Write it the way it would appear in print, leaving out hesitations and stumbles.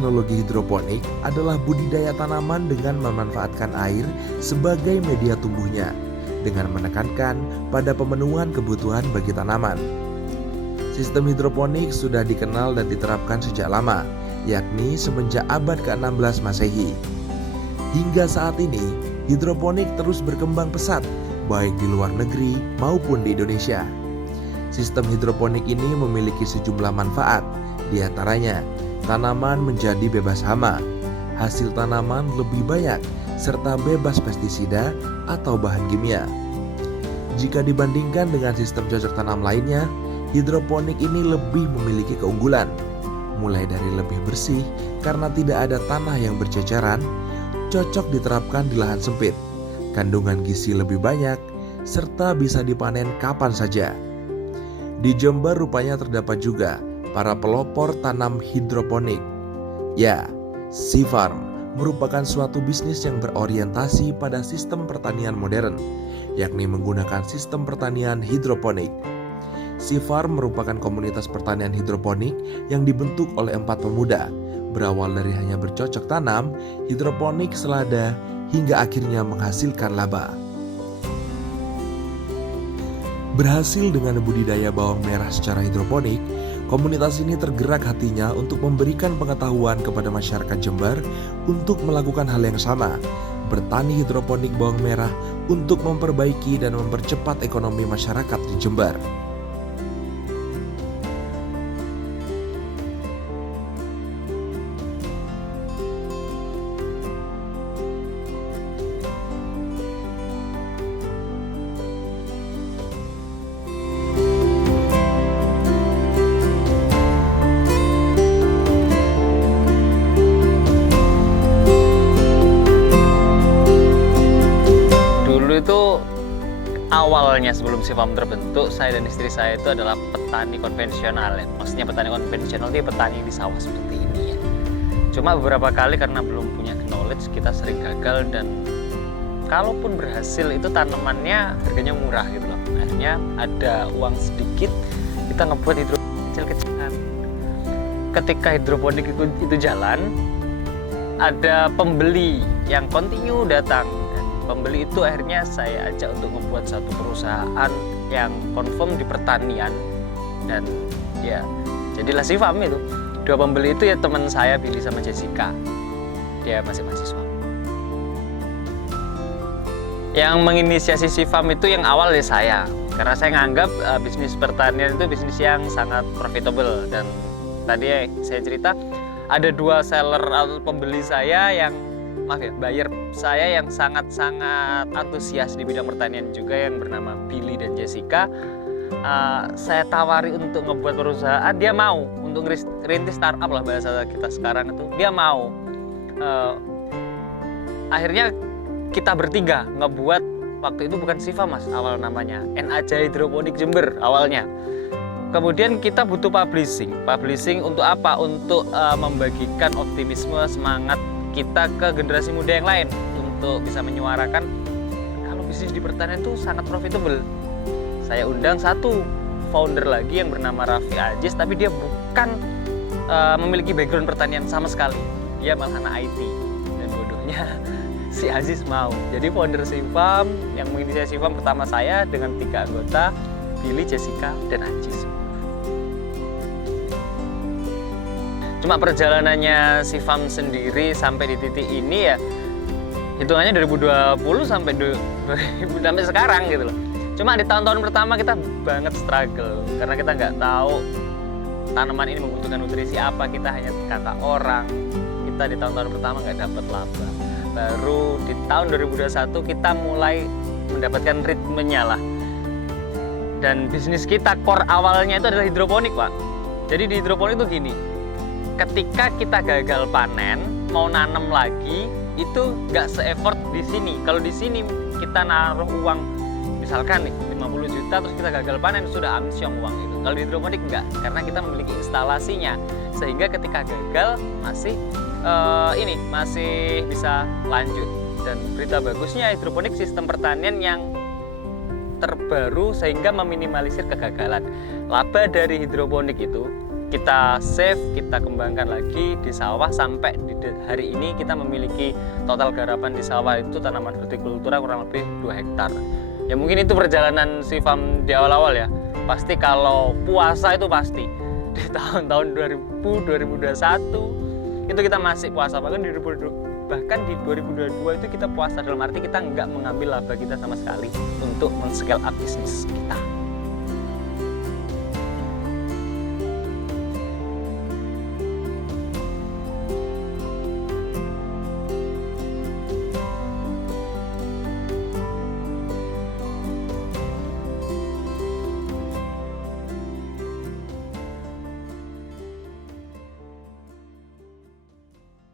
teknologi hidroponik adalah budidaya tanaman dengan memanfaatkan air sebagai media tumbuhnya, dengan menekankan pada pemenuhan kebutuhan bagi tanaman. Sistem hidroponik sudah dikenal dan diterapkan sejak lama, yakni semenjak abad ke-16 Masehi. Hingga saat ini, hidroponik terus berkembang pesat, baik di luar negeri maupun di Indonesia. Sistem hidroponik ini memiliki sejumlah manfaat, di antaranya tanaman menjadi bebas hama, hasil tanaman lebih banyak, serta bebas pestisida atau bahan kimia. Jika dibandingkan dengan sistem cocok tanam lainnya, hidroponik ini lebih memiliki keunggulan, mulai dari lebih bersih karena tidak ada tanah yang berceceran, cocok diterapkan di lahan sempit, kandungan gizi lebih banyak, serta bisa dipanen kapan saja. Di Jember rupanya terdapat juga para pelopor tanam hidroponik. Ya, Sea Farm merupakan suatu bisnis yang berorientasi pada sistem pertanian modern, yakni menggunakan sistem pertanian hidroponik. Sea Farm merupakan komunitas pertanian hidroponik yang dibentuk oleh 4 pemuda, berawal dari hanya bercocok tanam, hidroponik, selada, hingga akhirnya menghasilkan laba. Berhasil dengan budidaya bawang merah secara hidroponik, komunitas ini tergerak hatinya untuk memberikan pengetahuan kepada masyarakat Jember untuk melakukan hal yang sama, bertani hidroponik bawang merah untuk memperbaiki dan mempercepat ekonomi masyarakat di Jember. Itu awalnya sebelum Sea Farm terbentuk, saya dan istri saya itu adalah petani konvensional ya. Maksudnya petani konvensional itu petani di sawah seperti ini ya. Cuma beberapa kali karena belum punya knowledge, kita sering gagal, dan kalaupun berhasil itu tanamannya harganya murah gitu loh. Akhirnya ada uang sedikit, kita ngebuat hidroponik kecil-kecilan. Ketika hidroponik itu jalan, ada pembeli yang kontinu datang. Pembeli itu akhirnya saya ajak untuk membuat satu perusahaan yang confirm di pertanian, dan ya jadilah Sea Farm itu. Dua pembeli itu ya teman saya, Billy sama Jessica. Dia masih mahasiswa. Yang menginisiasi Sea Farm itu yang awal ya saya, karena saya nganggap bisnis pertanian itu bisnis yang sangat profitable. Dan tadi saya cerita ada 2 seller atau pembeli saya yang buyer saya yang sangat-sangat antusias di bidang pertanian juga, yang bernama Billy dan Jessica. Saya tawari untuk ngebuat perusahaan, dia mau untuk rintis startup lah bahasa kita sekarang itu, dia mau. Akhirnya kita bertiga ngebuat, waktu itu bukan Sea Farm mas, awal namanya NAJ Hidroponik Jember awalnya. Kemudian kita butuh publishing untuk apa? Untuk membagikan optimisme, semangat kita ke generasi muda yang lain, untuk bisa menyuarakan kalau bisnis di pertanian itu sangat profitable. Saya undang satu founder lagi yang bernama Raffi Ajis, tapi dia bukan memiliki background pertanian sama sekali, dia malah anak IT. Dan bodohnya si Aziz mau jadi founder Sea Farm. Yang menginisiasi Sea Farm pertama saya dengan 3 anggota, Billy, Jessica, dan Ajis. Cuma perjalanannya Sea Farm sendiri sampai di titik ini ya hitungannya 2020 sampai sekarang gitu loh. Cuma di tahun-tahun pertama kita banget struggle karena kita nggak tahu tanaman ini membutuhkan nutrisi apa. Kita hanya kata orang. Kita di tahun-tahun pertama nggak dapat laba. Baru di tahun 2021 kita mulai mendapatkan ritmenya lah. Dan bisnis kita core awalnya itu adalah hidroponik pak. Jadi di hidroponik itu gini, ketika kita gagal panen, mau nanam lagi, itu nggak se-effort di sini. Kalau di sini kita naruh uang, misalkan nih 50 juta, terus kita gagal panen, sudah amsyong uang itu. Kalau di hidroponik enggak, karena kita memiliki instalasinya. Sehingga ketika gagal, masih bisa lanjut. Dan berita bagusnya, hidroponik sistem pertanian yang terbaru sehingga meminimalisir kegagalan. Laba dari hidroponik itu kita save, kita kembangkan lagi di sawah sampai hari ini kita memiliki total garapan di sawah itu tanaman hortikultura kurang lebih 2 hektar. Ya mungkin itu perjalanan si farm di awal-awal ya. Pasti kalau puasa itu pasti di tahun-tahun 2000, 2021 itu kita masih puasa, bahkan di 2022 itu kita puasa, dalam arti kita nggak mengambil laba kita sama sekali untuk men-scale up bisnis kita.